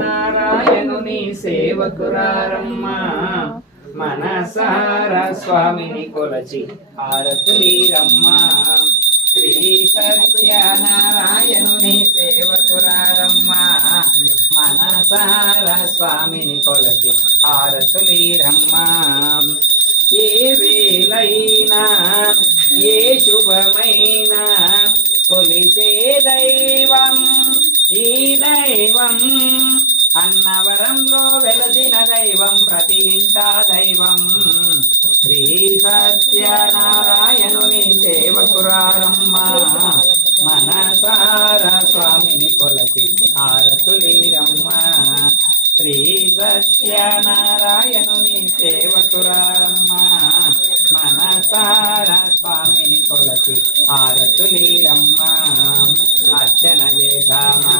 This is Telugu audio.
నారాయణుని సేవకురారమ్మ మనసార స్వామిని కొలచి హారతులీరమ్మ. శ్రీ సత్యనారాయణుని సేవకురారమ్మ మనసార స్వామిని కొలచి హారతులీరమ్మ. ఏ వేళైనా ఏ శుభమైనా కొలిచే దైవం ఈ దైవం, అన్నవరంలో వెలసిన దైవం ప్రతి ఇంటా దైవం. శ్రీ సత్యనారాయణుని సేవకురారమ్మ మనసార స్వామిని కొలచి హారతులీరమ్మ. శ్రీ సత్యనారాయణుని సేవకురారమ్మ మనసార స్వామిని కొలచి హారతులీరమ్మ. అర్చన చేద్దామా